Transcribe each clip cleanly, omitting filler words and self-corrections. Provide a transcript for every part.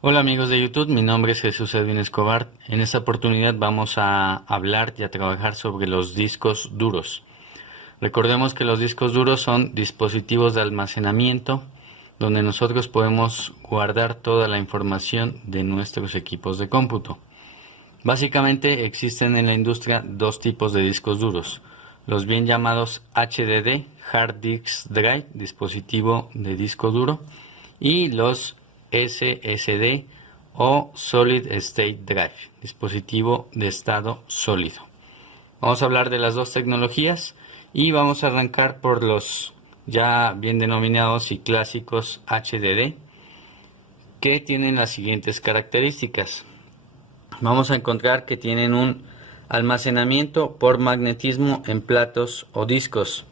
Hola amigos de YouTube, mi nombre es Jesús Edwin Escobar. En esta oportunidad vamos a hablar y a trabajar sobre los discos duros. Recordemos que los discos duros son dispositivos de almacenamiento donde nosotros podemos guardar toda la información de nuestros equipos de cómputo. Básicamente existen en la industria dos tipos de discos duros, los bien llamados HDD, Hard Disk Drive, dispositivo de disco duro, y los SSD o Solid State Drive, dispositivo de estado sólido. Vamos a hablar de las dos tecnologías y vamos a arrancar por los ya bien denominados y clásicos HDD, que tienen las siguientes características. Vamos a encontrar que tienen un almacenamiento por magnetismo en platos o discos.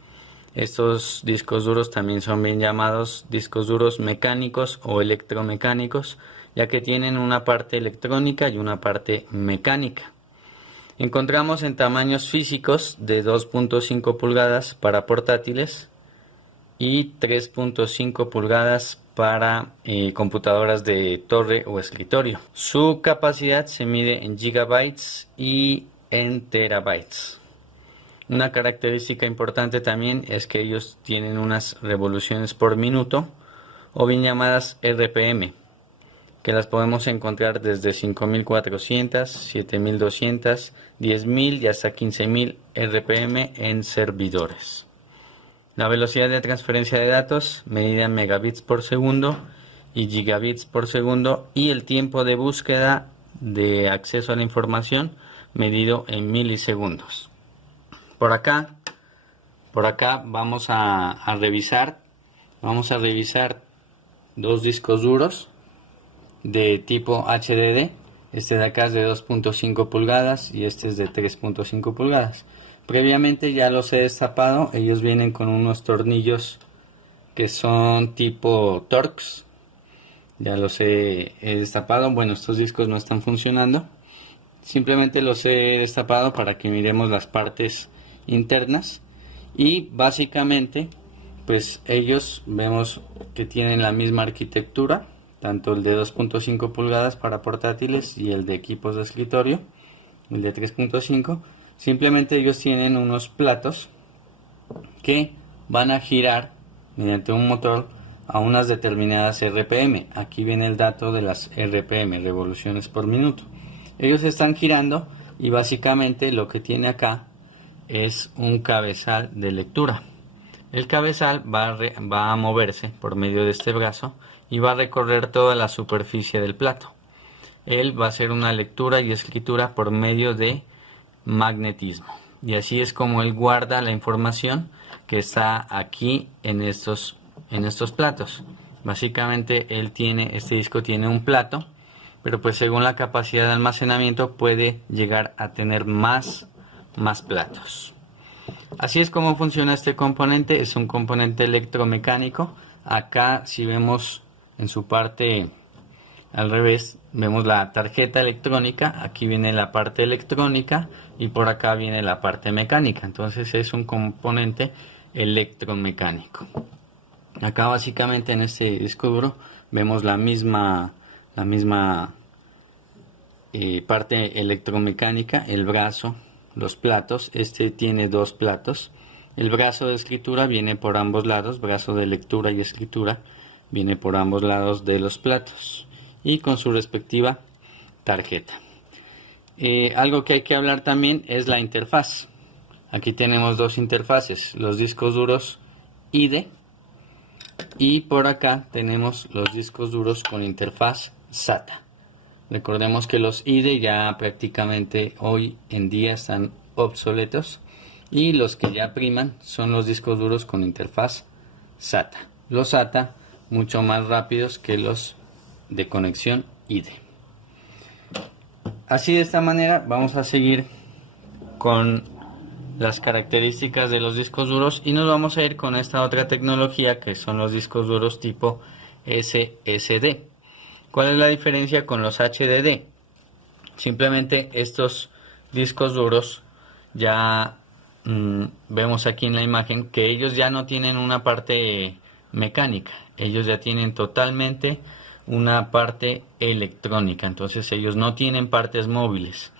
Estos discos duros también son bien llamados discos duros mecánicos o electromecánicos, ya que tienen una parte electrónica y una parte mecánica. Encontramos en tamaños físicos de 2.5 pulgadas para portátiles y 3.5 pulgadas para computadoras de torre o escritorio. Su capacidad se mide en gigabytes y en terabytes. Una característica importante también es que ellos tienen unas revoluciones por minuto, o bien llamadas RPM, que las podemos encontrar desde 5400, 7200, 10000 y hasta 15000 RPM en servidores. La velocidad de transferencia de datos medida en megabits por segundo y gigabits por segundo, y el tiempo de búsqueda de acceso a la información medido en milisegundos. Por acá vamos a revisar dos discos duros de tipo HDD. Este de acá es de 2.5 pulgadas y este es de 3.5 pulgadas. Previamente ya los he destapado. Ellos vienen con unos tornillos que son tipo Torx. Ya los he destapado. Bueno, estos discos no están funcionando. Simplemente los he destapado para que miremos las partes internas. Y básicamente, pues ellos vemos que tienen la misma arquitectura, tanto el de 2.5 pulgadas para portátiles y el de equipos de escritorio, el de 3.5. Simplemente ellos tienen unos platos que van a girar mediante un motor a unas determinadas RPM. Aquí viene el dato de las RPM, revoluciones por minuto. Ellos están girando y básicamente lo que tiene acá es un cabezal de lectura. El cabezal va a moverse por medio de este brazo y va a recorrer toda la superficie del plato. Él va a hacer una lectura y escritura por medio de magnetismo. Y así es como él guarda la información que está aquí en estos platos. Básicamente este disco tiene un plato, pero pues según la capacidad de almacenamiento puede llegar a tener más platos. Así es como funciona este componente. Es un componente electromecánico. Acá, si vemos en su parte al revés, vemos la tarjeta electrónica. Aquí viene la parte electrónica y por acá viene la parte mecánica. Entonces es un componente electromecánico. Acá básicamente en este disco duro vemos la misma parte electromecánica, el brazo, los platos. Este tiene dos platos. El brazo de escritura viene por ambos lados, brazo de lectura y escritura viene por ambos lados de los platos y con su respectiva tarjeta. Algo que hay que hablar también es la interfaz. Aquí tenemos dos interfaces, los discos duros IDE, y por acá tenemos los discos duros con interfaz SATA. Recordemos que los IDE ya prácticamente hoy en día están obsoletos y los que ya priman son los discos duros con interfaz SATA. Los SATA mucho más rápidos que los de conexión IDE. Así, de esta manera vamos a seguir con las características de los discos duros y nos vamos a ir con esta otra tecnología que son los discos duros tipo SSD. ¿Cuál es la diferencia con los HDD? Simplemente estos discos duros ya vemos aquí en la imagen que ellos ya no tienen una parte mecánica. Ellos ya tienen totalmente una parte electrónica, entonces ellos no tienen partes móviles.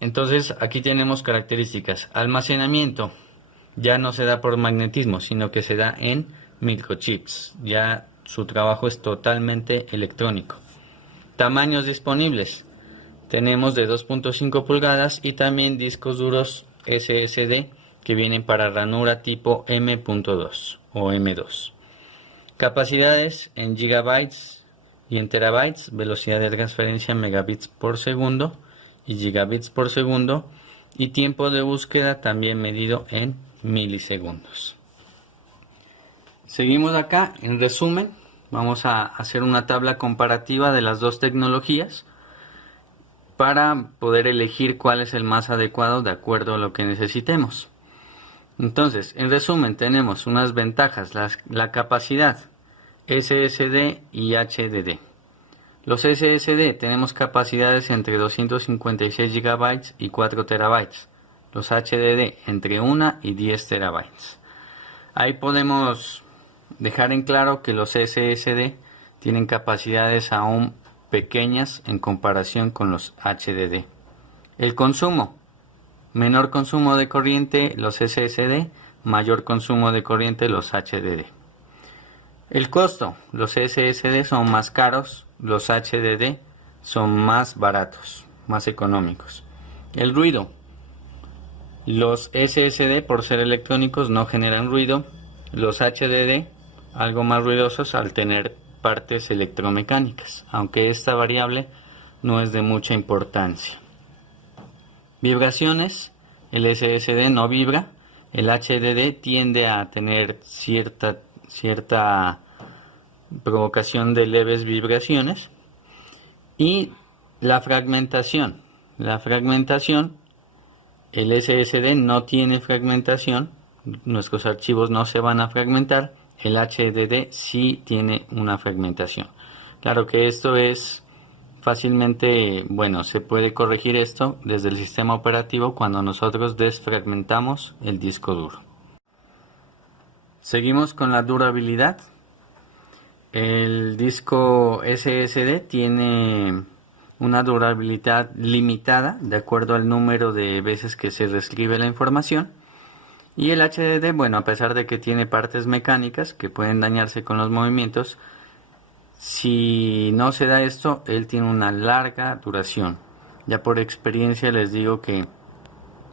Entonces aquí tenemos características. Almacenamiento ya no se da por magnetismo, sino que se da en microchips. Ya su trabajo es totalmente electrónico. Tamaños disponibles. Tenemos de 2.5 pulgadas y también discos duros SSD que vienen para ranura tipo M.2 o M2. Capacidades en gigabytes y en terabytes, velocidad de transferencia en megabits por segundo y gigabits por segundo, y tiempo de búsqueda también medido en milisegundos. Seguimos acá. En resumen, vamos a hacer una tabla comparativa de las dos tecnologías para poder elegir cuál es el más adecuado de acuerdo a lo que necesitemos. Entonces, en resumen, tenemos unas ventajas: la capacidad SSD y HDD. Los SSD tenemos capacidades entre 256 GB y 4 TB. Los HDD entre 1 y 10 TB. Ahí podemos dejar en claro que los SSD tienen capacidades aún pequeñas en comparación con los HDD. El consumo: menor consumo de corriente los SSD, mayor consumo de corriente los HDD. El costo: los SSD son más caros, los HDD son más baratos, más económicos. El ruido: los SSD, por ser electrónicos, no generan ruido. Los HDD, algo más ruidosos al tener partes electromecánicas, aunque esta variable no es de mucha importancia. Vibraciones: el SSD no vibra, el HDD tiende a tener cierta provocación de leves vibraciones. Y la fragmentación: el SSD no tiene fragmentación, nuestros archivos no se van a fragmentar. El HDD sí tiene una fragmentación. Claro que esto es fácilmente, se puede corregir esto desde el sistema operativo cuando nosotros desfragmentamos el disco duro. Seguimos con la durabilidad. El disco SSD tiene una durabilidad limitada de acuerdo al número de veces que se reescribe la información. Y el HDD, a pesar de que tiene partes mecánicas que pueden dañarse con los movimientos, si no se da esto, él tiene una larga duración. Ya por experiencia les digo que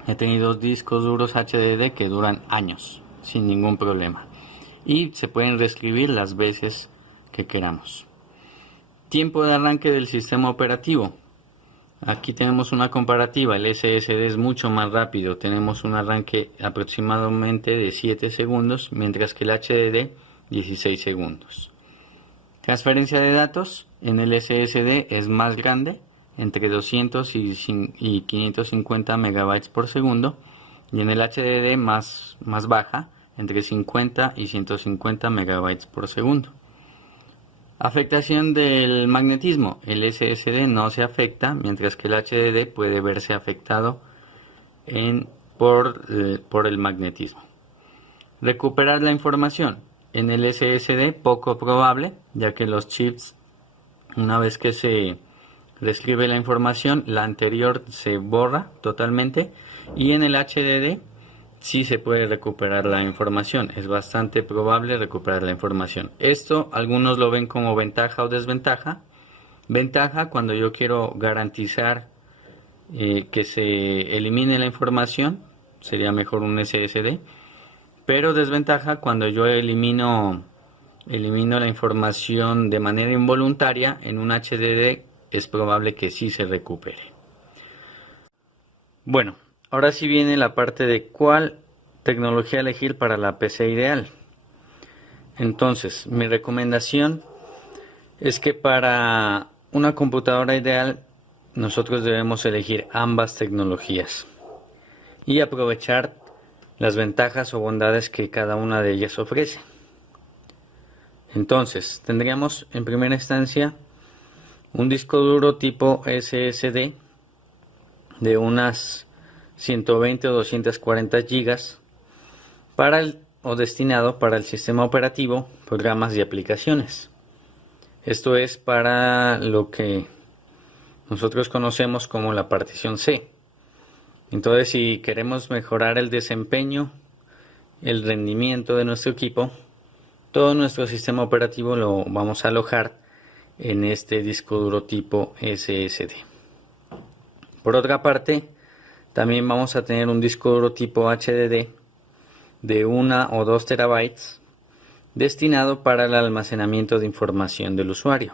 he tenido discos duros HDD que duran años sin ningún problema y se pueden reescribir las veces que queramos. Tiempo de arranque del sistema operativo. Aquí tenemos una comparativa. El SSD es mucho más rápido, tenemos un arranque aproximadamente de 7 segundos, mientras que el HDD 16 segundos. Transferencia de datos en el SSD es más grande, entre 200 y 550 megabytes por segundo, y en el HDD más baja, entre 50 y 150 megabytes por segundo. Afectación del magnetismo: el SSD no se afecta, mientras que el HDD puede verse afectado por el magnetismo. Recuperar la información: en el SSD poco probable, ya que los chips, una vez que se reescribe la información, la anterior se borra totalmente, y en el HDD sí se puede recuperar la información. Es bastante probable recuperar la información. Esto algunos lo ven como ventaja o desventaja. Ventaja cuando yo quiero garantizar que se elimine la información, sería mejor un SSD. Pero desventaja cuando yo elimino la información de manera involuntaria. En un HDD es probable que sí se recupere. Bueno, ahora sí viene la parte de cuál tecnología elegir para la PC ideal. Entonces, mi recomendación es que para una computadora ideal nosotros debemos elegir ambas tecnologías y aprovechar las ventajas o bondades que cada una de ellas ofrece. Entonces, tendríamos en primera instancia un disco duro tipo SSD de unas 120 o 240 gigas destinado para el sistema operativo, programas y aplicaciones. Esto es para lo que nosotros conocemos como la partición C. Entonces, si queremos mejorar el desempeño, el rendimiento de nuestro equipo, todo nuestro sistema operativo lo vamos a alojar en este disco duro tipo SSD. Por otra parte, también vamos a tener un disco duro tipo HDD de 1 o 2 terabytes destinado para el almacenamiento de información del usuario,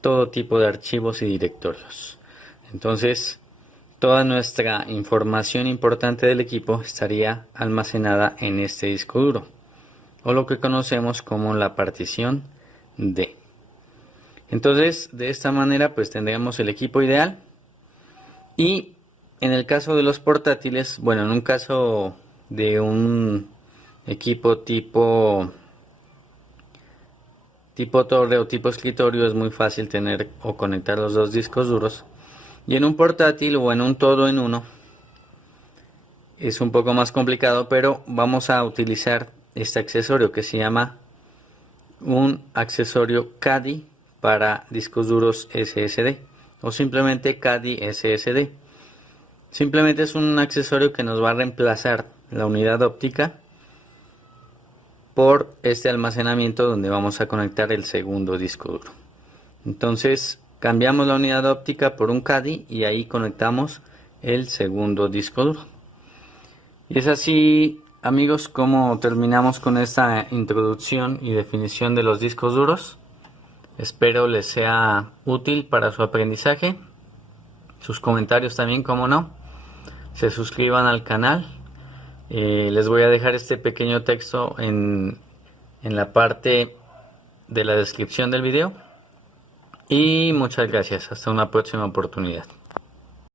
todo tipo de archivos y directorios. Entonces, toda nuestra información importante del equipo estaría almacenada en este disco duro, o lo que conocemos como la partición D. Entonces, de esta manera pues tendríamos el equipo ideal. Y en el caso de los portátiles, bueno, en un caso de un equipo tipo torre o tipo escritorio, es muy fácil tener o conectar los dos discos duros. Y en un portátil o en un todo en uno es un poco más complicado, pero vamos a utilizar este accesorio que se llama un accesorio CADI para discos duros SSD o simplemente CADI SSD. Simplemente es un accesorio que nos va a reemplazar la unidad óptica por este almacenamiento donde vamos a conectar el segundo disco duro. Entonces cambiamos la unidad óptica por un CADI y ahí conectamos el segundo disco duro. Y es así, amigos, como terminamos con esta introducción y definición de los discos duros. Espero les sea útil para su aprendizaje. Sus comentarios también, como no. Se suscriban al canal. Les voy a dejar este pequeño texto en la parte de la descripción del video. Y muchas gracias. Hasta una próxima oportunidad.